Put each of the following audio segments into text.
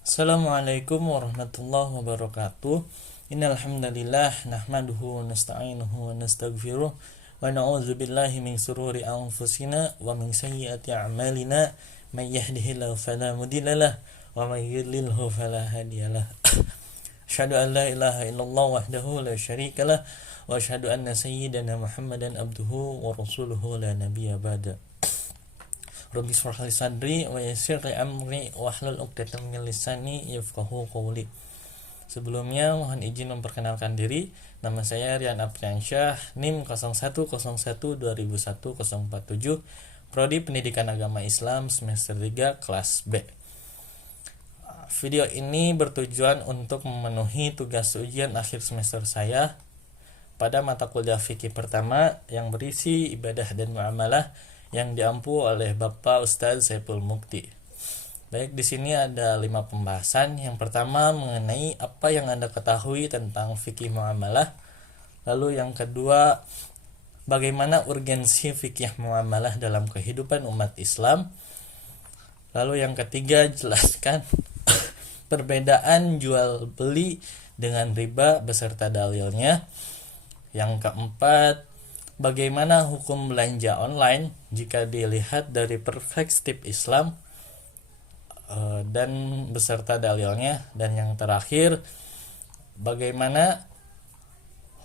Assalamualaikum warahmatullahi wabarakatuh. Innal hamdalillah nahmaduhu wa nasta'inuhu wa nastaghfiruh wa na'udzu billahi min shururi anfusina wa min sayyiati a'malina may yahdihillahu fala mudilla lahu wa may yudlilhu fala hadiyalah. Asyhadu an la ilaha illallah wahdahu la syarika lah wa asyhadu anna sayyidana Muhammadan abduhu wa rasuluhu la nabiyya ba'da. Rabbi shrah li sadri wa yassir li amri wahlul 'uqdatam min lisani yafqahu qawli. Sebelumnya mohon izin memperkenalkan diri. Nama saya Rian Apriansyah, NIM 0111201047, Prodi Pendidikan Agama Islam semester 3 kelas B. Video ini bertujuan untuk memenuhi tugas ujian akhir semester saya pada mata kuliah fikih pertama yang berisi ibadah dan muamalah yang diampu oleh Bapak Ustadz Saiful Mukti. Baik, di sini ada 5 pembahasan. Yang pertama mengenai apa yang Anda ketahui tentang fikih muamalah. Lalu yang kedua, bagaimana urgensi fikih muamalah dalam kehidupan umat Islam. Lalu yang ketiga, jelaskan perbedaan jual beli dengan riba beserta dalilnya. Yang keempat, bagaimana hukum belanja online jika dilihat dari perspektif Islam dan beserta dalilnya. Dan yang terakhir, bagaimana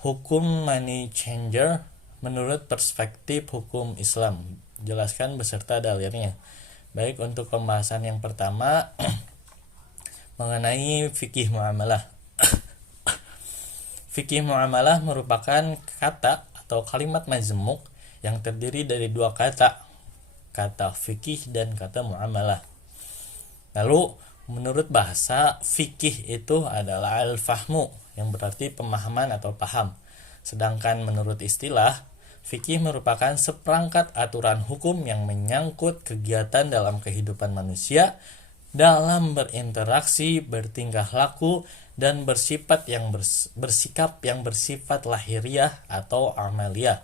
hukum money changer menurut perspektif hukum Islam, jelaskan beserta dalilnya. Baik, untuk pembahasan yang pertama mengenai fikih muamalah. Fikih muamalah merupakan kata atau kalimat majmuk yang terdiri dari 2 kata fikih dan kata muamalah. Lalu menurut bahasa, fikih itu adalah al-fahmu, yang berarti pemahaman atau paham. Sedangkan menurut istilah, fikih merupakan seperangkat aturan hukum yang menyangkut kegiatan dalam kehidupan manusia dalam berinteraksi, bertingkah laku, dan bersikap yang bersifat lahiriah atau amaliyah,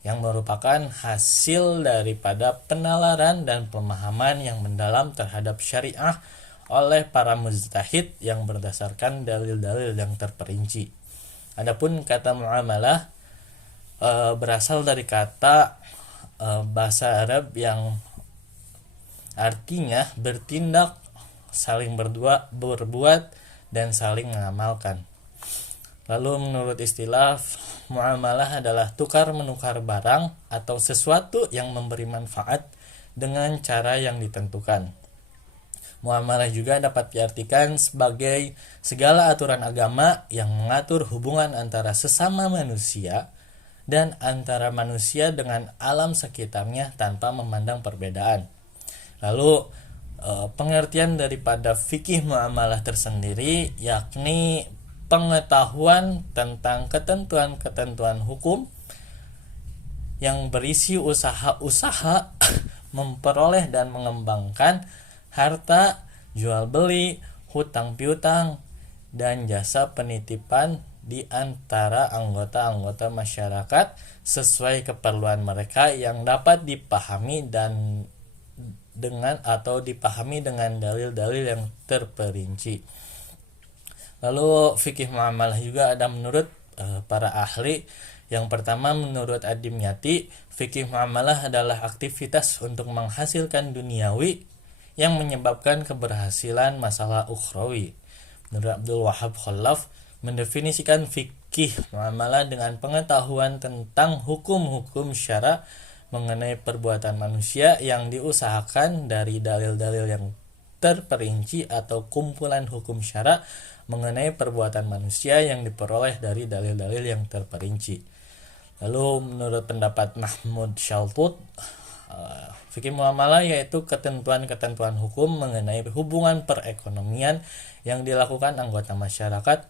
yang merupakan hasil daripada penalaran dan pemahaman yang mendalam terhadap syariah oleh para mujtahid yang berdasarkan dalil-dalil yang terperinci. Adapun kata muamalah berasal dari kata bahasa Arab yang artinya bertindak, saling berbuat, dan saling mengamalkan. Lalu menurut istilah, muamalah adalah tukar menukar barang atau sesuatu yang memberi manfaat dengan cara yang ditentukan. Muamalah juga dapat diartikan sebagai segala aturan agama yang mengatur hubungan antara sesama manusia dan antara manusia dengan alam sekitarnya tanpa memandang perbedaan. Lalu pengertian daripada fikih muamalah tersendiri yakni pengetahuan tentang ketentuan-ketentuan hukum yang berisi usaha-usaha memperoleh dan mengembangkan harta, jual beli, hutang piutang, dan jasa penitipan di antara anggota-anggota masyarakat sesuai keperluan mereka yang dapat dipahami dengan dalil-dalil yang terperinci. Lalu fikih muamalah juga ada menurut para ahli. Yang pertama, menurut Ad-Dimyati, fikih muamalah adalah aktivitas untuk menghasilkan duniawi yang menyebabkan keberhasilan masalah ukhrawi. Menurut Abdul Wahab Khalaf, mendefinisikan fikih muamalah dengan pengetahuan tentang hukum-hukum syara mengenai perbuatan manusia yang diusahakan dari dalil-dalil yang terperinci atau kumpulan hukum syara mengenai perbuatan manusia yang diperoleh dari dalil-dalil yang terperinci. Lalu menurut pendapat Mahmud Shaltut, fikih muamalah yaitu ketentuan-ketentuan hukum mengenai hubungan perekonomian yang dilakukan anggota masyarakat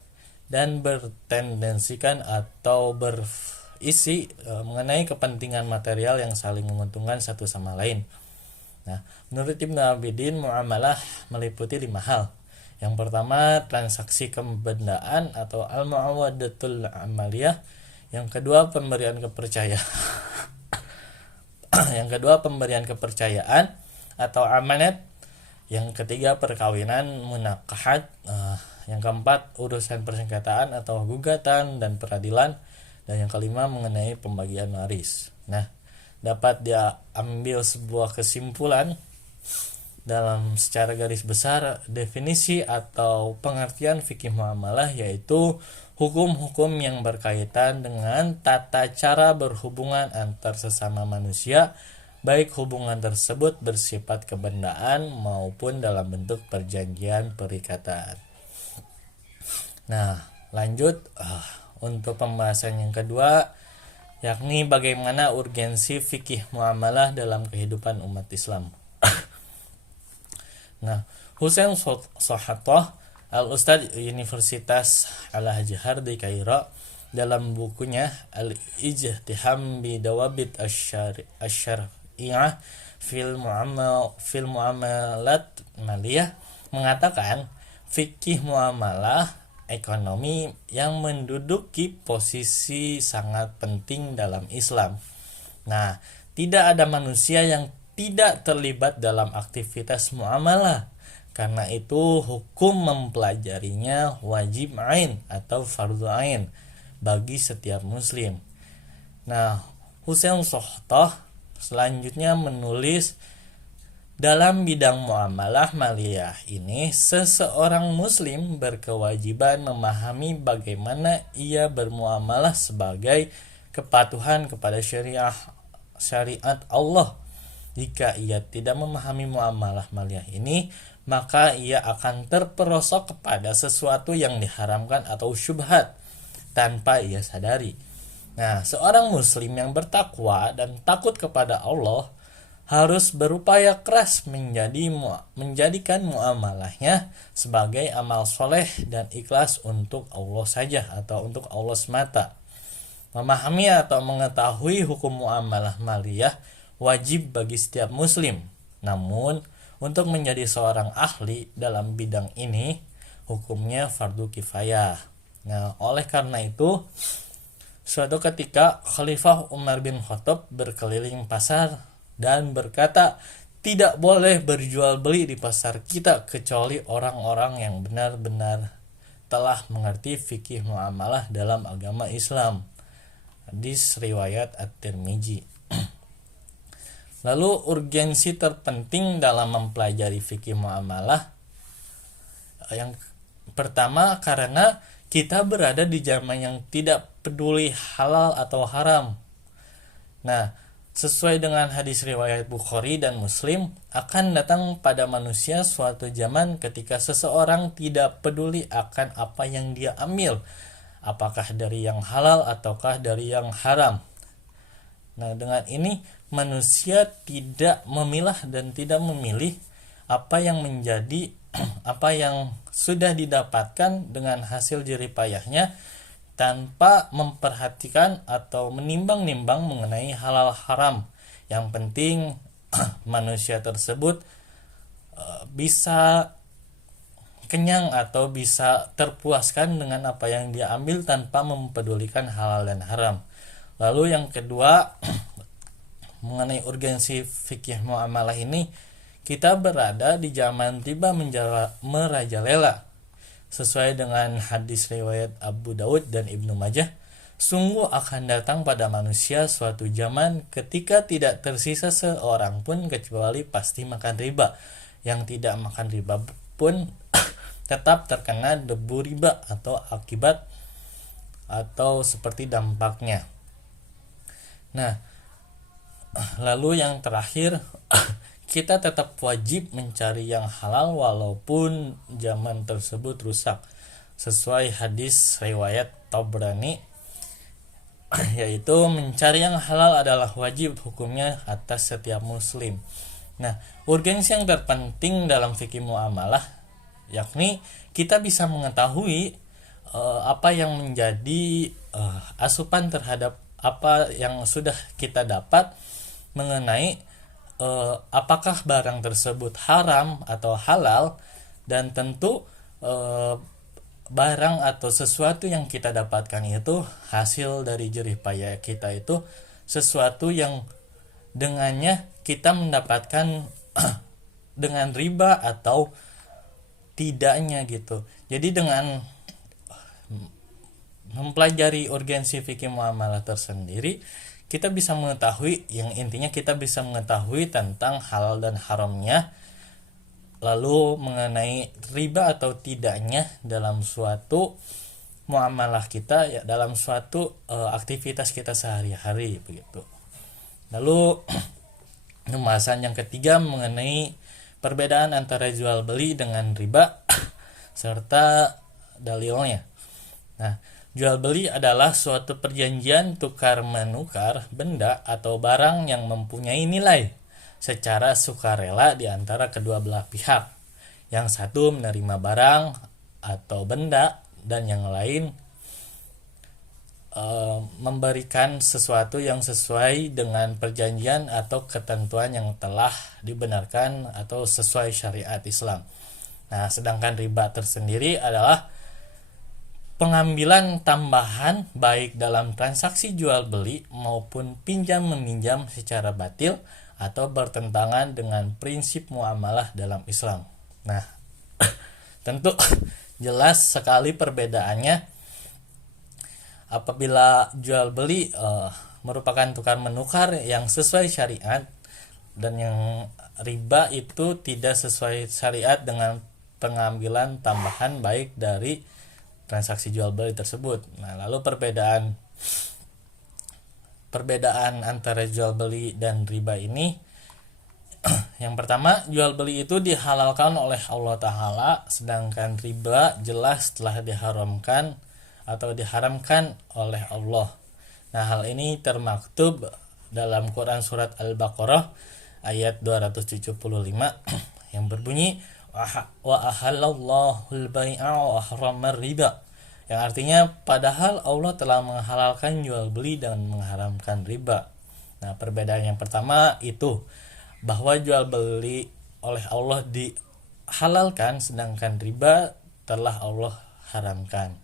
dan bertendensikan atau berisi mengenai kepentingan material yang saling menguntungkan satu sama lain. Nah, menurut Ibnu Abidin, muamalah meliputi 5 hal. Yang pertama, transaksi kebendaan atau al-muawadatul amaliyah. Yang kedua, pemberian kepercayaan. Yang kedua, pemberian kepercayaan atau amanat. Yang ketiga perkawinan munakahat. Yang keempat urusan persengketaan atau gugatan dan peradilan. Dan yang kelima mengenai pembagian waris. Nah, dapat diambil sebuah kesimpulan dalam secara garis besar definisi atau pengertian fikih muamalah yaitu hukum-hukum yang berkaitan dengan tata cara berhubungan antar sesama manusia, baik hubungan tersebut bersifat kebendaan maupun dalam bentuk perjanjian perikatan. Nah, lanjut untuk pembahasan yang kedua, yakni bagaimana urgensi fikih muamalah dalam kehidupan umat Islam. Nah, Husain Sohatoh, Al-Ustadz Universitas Al-Azhar di Kairo, dalam bukunya Al-Ijtiham bi Dawabit Asy-Syar'iyyah fil Muamalat Maliyah mengatakan fikih muamalah ekonomi yang menduduki posisi sangat penting dalam Islam. Nah, tidak ada manusia yang tidak terlibat dalam aktivitas muamalah. Karena itu hukum mempelajarinya wajib ain atau fardhu ain bagi setiap muslim. Nah, Husain Sohtoh selanjutnya menulis, dalam bidang muamalah maliyah ini seseorang muslim berkewajiban memahami bagaimana ia bermuamalah sebagai kepatuhan kepada syariat Allah. Jika ia tidak memahami muamalah maliyah ini, maka ia akan terperosok kepada sesuatu yang diharamkan atau syubhat tanpa ia sadari. Nah, seorang muslim yang bertakwa dan takut kepada Allah harus berupaya keras menjadikan muamalahnya sebagai amal soleh dan ikhlas untuk Allah saja atau untuk Allah semata. Memahami atau mengetahui hukum muamalah maliyah wajib bagi setiap muslim. Namun, untuk menjadi seorang ahli dalam bidang ini, hukumnya fardu kifayah. Nah, oleh karena itu, suatu ketika Khalifah Umar bin Khattab berkeliling pasar dan berkata, tidak boleh berjual beli di pasar kita kecuali orang-orang yang benar-benar telah mengerti fikih muamalah dalam agama Islam. Hadis riwayat At-Tirmizi. Lalu urgensi terpenting dalam mempelajari fikih muamalah, yang pertama karena kita berada di zaman yang tidak peduli halal atau haram. Nah, sesuai dengan hadis riwayat Bukhari dan Muslim, akan datang pada manusia suatu zaman ketika seseorang tidak peduli akan apa yang dia ambil, apakah dari yang halal ataukah dari yang haram. Nah, dengan ini manusia tidak memilah dan tidak memilih apa yang menjadi apa yang sudah didapatkan dengan hasil jerih payahnya tanpa memperhatikan atau menimbang-nimbang mengenai halal haram. Yang penting manusia tersebut bisa kenyang atau bisa terpuaskan dengan apa yang dia ambil tanpa mempedulikan halal dan haram. Lalu yang kedua, mengenai urgensi fikih muamalah ini, kita berada di zaman tiba merajalela. Sesuai dengan hadis riwayat Abu Daud dan Ibnu Majah, sungguh akan datang pada manusia suatu zaman ketika tidak tersisa seorang pun kecuali pasti makan riba. Yang tidak makan riba pun tetap terkena debu riba atau akibat atau seperti dampaknya. Nah, lalu yang terakhir, kita tetap wajib mencari yang halal walaupun zaman tersebut rusak. Sesuai hadis riwayat Tabrani, yaitu mencari yang halal adalah wajib hukumnya atas setiap muslim. Nah, urgensi yang terpenting dalam fikih muamalah yakni kita bisa mengetahui apa yang menjadi asupan terhadap apa yang sudah kita dapat mengenai apakah barang tersebut haram atau halal, dan tentu barang atau sesuatu yang kita dapatkan itu hasil dari jerih payah kita, itu sesuatu yang dengannya kita mendapatkan dengan riba atau tidaknya gitu. Jadi dengan mempelajari urgensi fikih muamalah tersendiri, kita bisa mengetahui, yang intinya kita bisa mengetahui tentang halal dan haramnya, lalu mengenai riba atau tidaknya dalam suatu muamalah kita, ya, dalam suatu aktivitas kita sehari-hari begitu. Lalu pembahasan yang ketiga mengenai perbedaan antara jual beli dengan riba serta dalilnya. Nah, jual beli adalah suatu perjanjian tukar menukar benda atau barang yang mempunyai nilai secara sukarela di antara kedua belah pihak. Yang satu menerima barang atau benda dan yang lain memberikan sesuatu yang sesuai dengan perjanjian atau ketentuan yang telah dibenarkan atau sesuai syariat Islam. Nah, sedangkan riba tersendiri adalah pengambilan tambahan baik dalam transaksi jual beli maupun pinjam meminjam secara batil atau bertentangan dengan prinsip muamalah dalam Islam. Nah, tentu jelas sekali perbedaannya apabila jual beli merupakan tukar menukar yang sesuai syariat, dan yang riba itu tidak sesuai syariat dengan pengambilan tambahan baik dari transaksi jual beli tersebut. Nah, lalu perbedaan antara jual beli dan riba ini, yang pertama, jual beli itu dihalalkan oleh Allah Ta'ala, sedangkan riba jelas telah diharamkan atau diharamkan oleh Allah. Nah, hal ini termaktub dalam Quran surat Al-Baqarah ayat 275 yang berbunyi wa ahallallahu al-bai'a wa harrama riba, yang artinya padahal Allah telah menghalalkan jual beli dan mengharamkan riba. Nah, perbedaan yang pertama itu bahwa jual beli oleh Allah dihalalkan sedangkan riba telah Allah haramkan.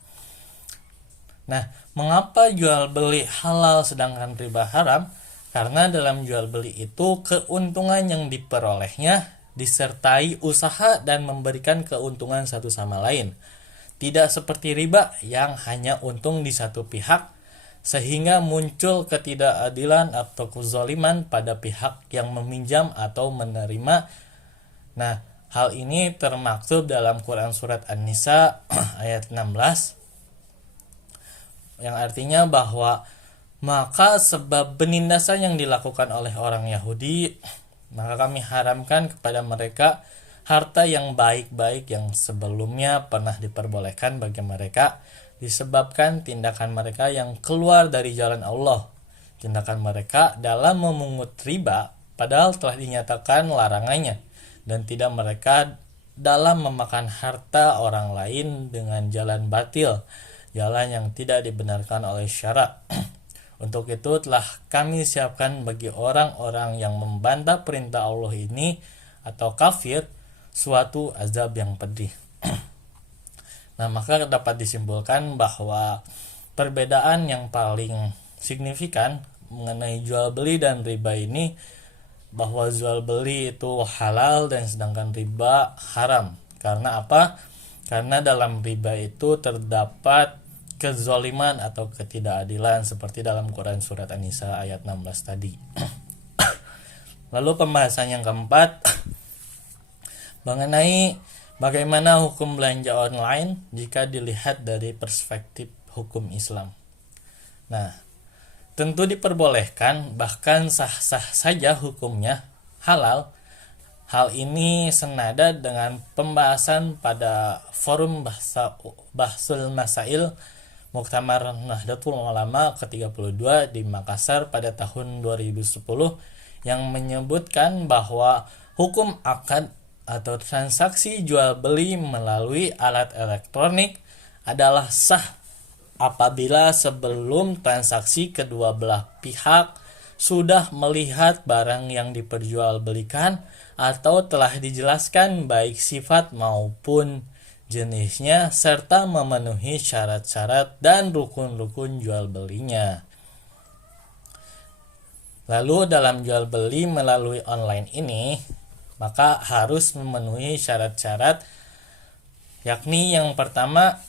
Nah, mengapa jual beli halal sedangkan riba haram? Karena dalam jual beli itu keuntungan yang diperolehnya disertai usaha dan memberikan keuntungan satu sama lain. Tidak seperti riba yang hanya untung di satu pihak, sehingga muncul ketidakadilan atau kezaliman pada pihak yang meminjam atau menerima. Nah, hal ini termaktub dalam Quran surat An-Nisa ayat 16, yang artinya bahwa maka sebab penindasan yang dilakukan oleh orang Yahudi, maka kami haramkan kepada mereka harta yang baik-baik yang sebelumnya pernah diperbolehkan bagi mereka, disebabkan tindakan mereka yang keluar dari jalan Allah. Tindakan mereka dalam memungut riba padahal telah dinyatakan larangannya, dan tidak mereka dalam memakan harta orang lain dengan jalan batil, jalan yang tidak dibenarkan oleh syara. Untuk itu telah kami siapkan bagi orang-orang yang membantah perintah Allah ini atau kafir suatu azab yang pedih. Nah, maka dapat disimpulkan bahwa perbedaan yang paling signifikan mengenai jual beli dan riba ini, bahwa jual beli itu halal dan sedangkan riba haram. Karena apa? Karena dalam riba itu terdapat kezaliman atau ketidakadilan seperti dalam Quran surat An-Nisa ayat 16 tadi. Lalu pembahasan yang keempat mengenai bagaimana hukum belanja online jika dilihat dari perspektif hukum Islam. Nah, tentu diperbolehkan, bahkan sah-sah saja hukumnya, halal. Hal ini senada dengan pembahasan pada forum Bahsul Masail Muktamar Nahdlatul Ulama ke-32 di Makassar pada tahun 2010, yang menyebutkan bahwa hukum akad atau transaksi jual beli melalui alat elektronik adalah sah apabila sebelum transaksi kedua belah pihak sudah melihat barang yang diperjualbelikan atau telah dijelaskan baik sifat maupun jenisnya serta memenuhi syarat-syarat dan rukun-rukun jual belinya. Lalu dalam jual beli melalui online ini, maka harus memenuhi syarat-syarat, yakni yang pertama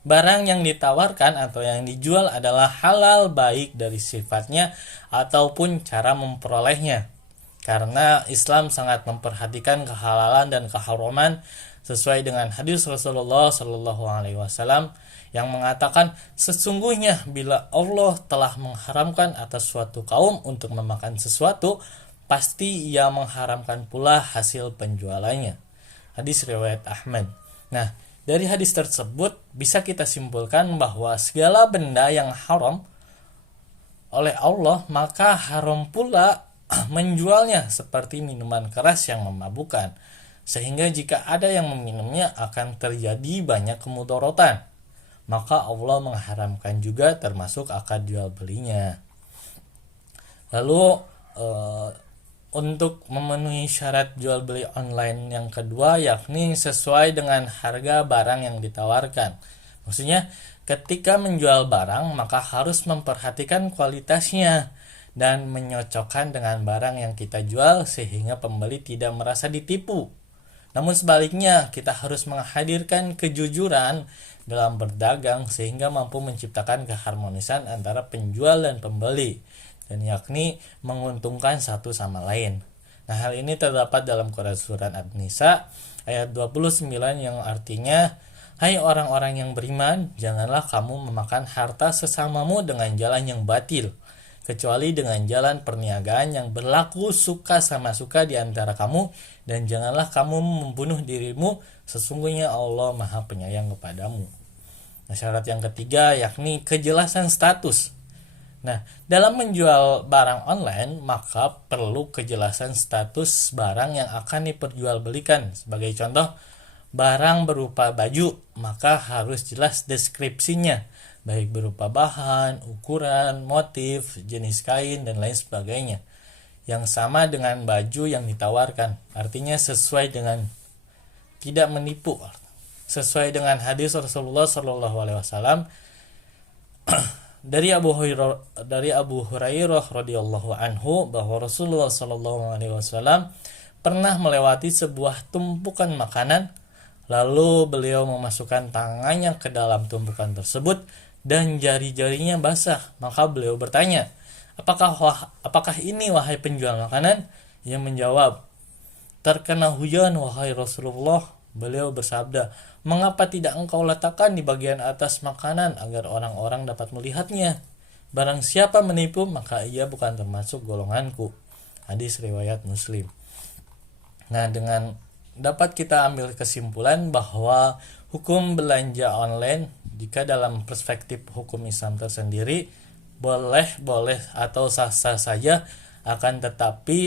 barang yang ditawarkan atau yang dijual adalah halal baik dari sifatnya ataupun cara memperolehnya. Karena Islam sangat memperhatikan kehalalan dan keharaman sesuai dengan hadis Rasulullah Shallallahu Alaihi Wasallam yang mengatakan sesungguhnya bila Allah telah mengharamkan atas suatu kaum untuk memakan sesuatu, pasti ia mengharamkan pula hasil penjualannya. Hadis riwayat Ahmad. Nah, dari hadis tersebut bisa kita simpulkan bahwa segala benda yang haram oleh Allah maka haram pula menjualnya, seperti minuman keras yang memabukkan, sehingga jika ada yang meminumnya akan terjadi banyak kemudaratan, maka Allah mengharamkan juga termasuk akad jual belinya. Lalu untuk memenuhi syarat jual beli online yang kedua, yakni sesuai dengan harga barang yang ditawarkan. Maksudnya ketika menjual barang maka harus memperhatikan kualitasnya dan menyocokkan dengan barang yang kita jual sehingga pembeli tidak merasa ditipu. Namun sebaliknya, kita harus menghadirkan kejujuran dalam berdagang sehingga mampu menciptakan keharmonisan antara penjual dan pembeli, dan yakni menguntungkan satu sama lain. Nah, hal ini terdapat dalam Quran Surat An-Nisa ayat 29 yang artinya, hai orang-orang yang beriman, janganlah kamu memakan harta sesamamu dengan jalan yang batil, kecuali dengan jalan perniagaan yang berlaku suka sama suka di antara kamu, dan janganlah kamu membunuh dirimu, sesungguhnya Allah Maha Penyayang kepadamu. Nah, syarat yang ketiga yakni kejelasan status. Nah, dalam menjual barang online maka perlu kejelasan status barang yang akan diperjualbelikan. Sebagai contoh, barang berupa baju maka harus jelas deskripsinya, baik berupa bahan, ukuran, motif, jenis kain, dan lain sebagainya, yang sama dengan baju yang ditawarkan. Artinya sesuai dengan, tidak menipu, sesuai dengan hadis Rasulullah Shallallahu Alaihi Wasallam dari Abu Hurairah radhiyallahu anhu bahwa Rasulullah Shallallahu Alaihi Wasallam pernah melewati sebuah tumpukan makanan, lalu beliau memasukkan tangannya ke dalam tumpukan tersebut dan jari-jarinya basah. Maka beliau bertanya, apakah ini wahai penjual makanan? Ia menjawab, terkena hujan wahai Rasulullah. Beliau bersabda, mengapa tidak engkau letakkan di bagian atas makanan agar orang-orang dapat melihatnya? Barang siapa menipu maka ia bukan termasuk golonganku. Hadis riwayat Muslim. Nah, dengan dapat kita ambil kesimpulan bahwa hukum belanja online jika dalam perspektif hukum Islam tersendiri boleh atau sah-sah saja, akan tetapi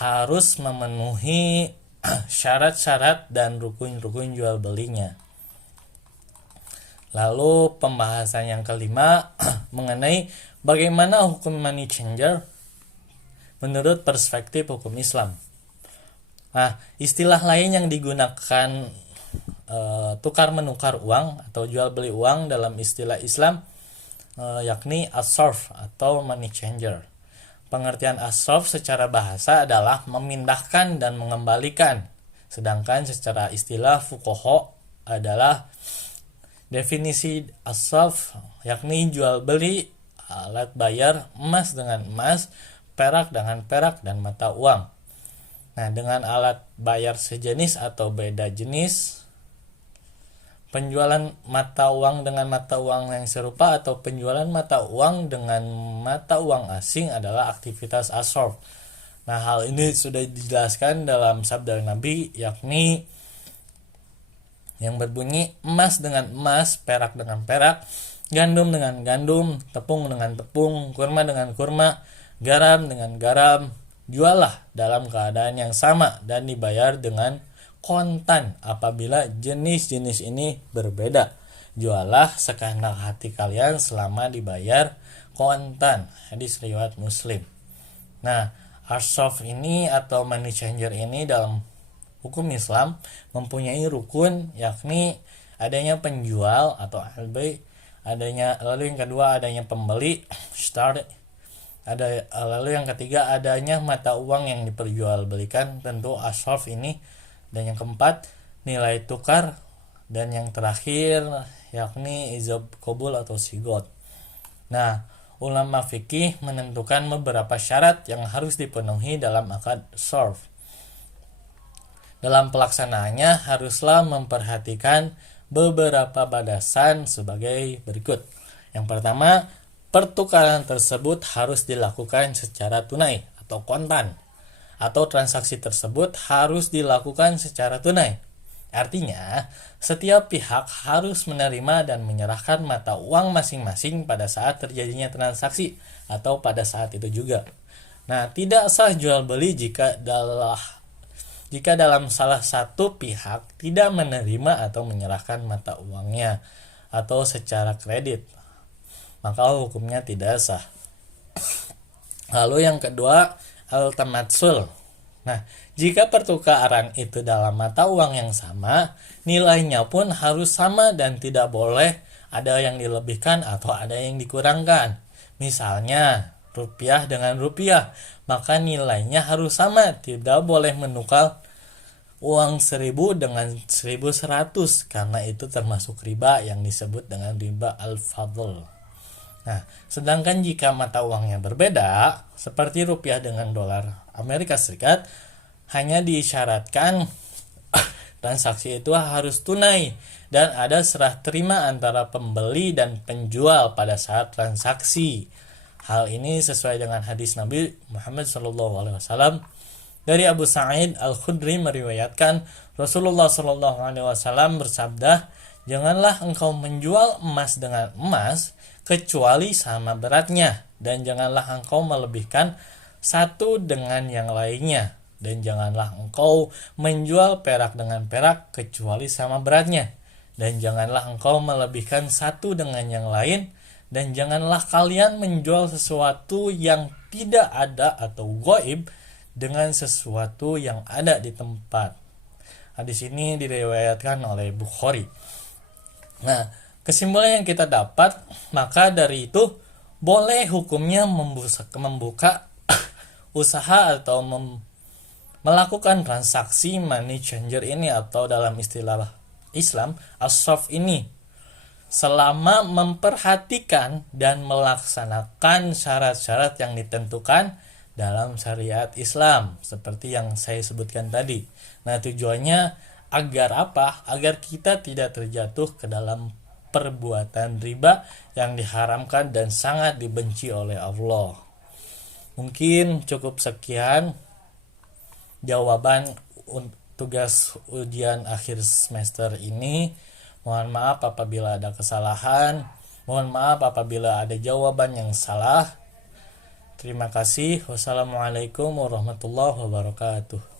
harus memenuhi syarat-syarat dan rukun-rukun jual belinya. Lalu pembahasan yang kelima mengenai bagaimana hukum money changer menurut perspektif hukum Islam. Nah, istilah lain yang digunakan tukar menukar uang atau jual beli uang dalam istilah Islam yakni as-sarf atau money changer. Pengertian as-sarf secara bahasa adalah memindahkan dan mengembalikan, sedangkan secara istilah fuqaha adalah definisi as-sarf yakni jual beli alat bayar emas dengan emas, perak dengan perak, dan mata uang. Nah, dengan alat bayar sejenis atau beda jenis, penjualan mata uang dengan mata uang yang serupa atau penjualan mata uang dengan mata uang asing adalah aktivitas as-sarf. Nah, hal ini sudah dijelaskan dalam sabda Nabi, yakni yang berbunyi emas dengan emas, perak dengan perak, gandum dengan gandum, tepung dengan tepung, kurma dengan kurma, garam dengan garam. Jualah dalam keadaan yang sama dan dibayar dengan kontan apabila jenis-jenis ini berbeda. Jualah sekehendak hati kalian selama dibayar kontan. Hadis riwayat Muslim. Nah, as-sarf ini atau money changer ini dalam hukum Islam mempunyai rukun, yakni adanya penjual atau al-bay, lalu yang kedua adanya pembeli, start, Lalu yang ketiga, adanya mata uang yang diperjualbelikan, tentu as-sarf ini. Dan yang keempat, nilai tukar. Dan yang terakhir yakni ijab qabul atau sigot. Nah, ulama fikih menentukan beberapa syarat yang harus dipenuhi dalam akad sarf. Dalam pelaksanaannya haruslah memperhatikan beberapa batasan sebagai berikut. Yang pertama, pertukaran tersebut harus dilakukan secara tunai atau kontan, atau transaksi tersebut harus dilakukan secara tunai. Artinya, setiap pihak harus menerima dan menyerahkan mata uang masing-masing pada saat terjadinya transaksi atau pada saat itu juga. Nah, tidak sah jual beli jika dalam salah satu pihak tidak menerima atau menyerahkan mata uangnya atau secara kredit, maka hukumnya tidak sah. Lalu yang kedua, al-tamatsul. Nah, jika pertukaran itu dalam mata uang yang sama, nilainya pun harus sama dan tidak boleh ada yang dilebihkan atau ada yang dikurangkan. Misalnya, rupiah dengan rupiah, maka nilainya harus sama, tidak boleh menukar uang 1000 dengan 1100, karena itu termasuk riba yang disebut dengan riba al-fadl. Nah, sedangkan jika mata uangnya berbeda, seperti rupiah dengan dolar Amerika Serikat, hanya disyaratkan transaksi itu harus tunai dan ada serah terima antara pembeli dan penjual pada saat transaksi. Hal ini sesuai dengan hadis Nabi Muhammad SAW. Dari Abu Sa'id Al-Khudri meriwayatkan Rasulullah SAW bersabda, "Janganlah engkau menjual emas dengan emas kecuali sama beratnya, dan janganlah engkau melebihkan satu dengan yang lainnya, dan janganlah engkau menjual perak dengan perak kecuali sama beratnya, dan janganlah engkau melebihkan satu dengan yang lain, dan janganlah kalian menjual sesuatu yang tidak ada atau gaib dengan sesuatu yang ada di tempat." Hadis ini diriwayatkan oleh Bukhari. Nah, kesimpulan yang kita dapat, maka dari itu boleh hukumnya membuka usaha atau melakukan transaksi money changer ini, atau dalam istilah Islam as-sarf ini, selama memperhatikan dan melaksanakan syarat-syarat yang ditentukan dalam syariat Islam seperti yang saya sebutkan tadi. Nah, tujuannya agar apa? Agar kita tidak terjatuh ke dalam perbuatan riba yang diharamkan dan sangat dibenci oleh Allah. Mungkin cukup sekian jawaban tugas ujian akhir semester ini. Mohon maaf apabila ada kesalahan. Mohon maaf apabila ada jawaban yang salah. Terima kasih. Wassalamualaikum warahmatullahi wabarakatuh.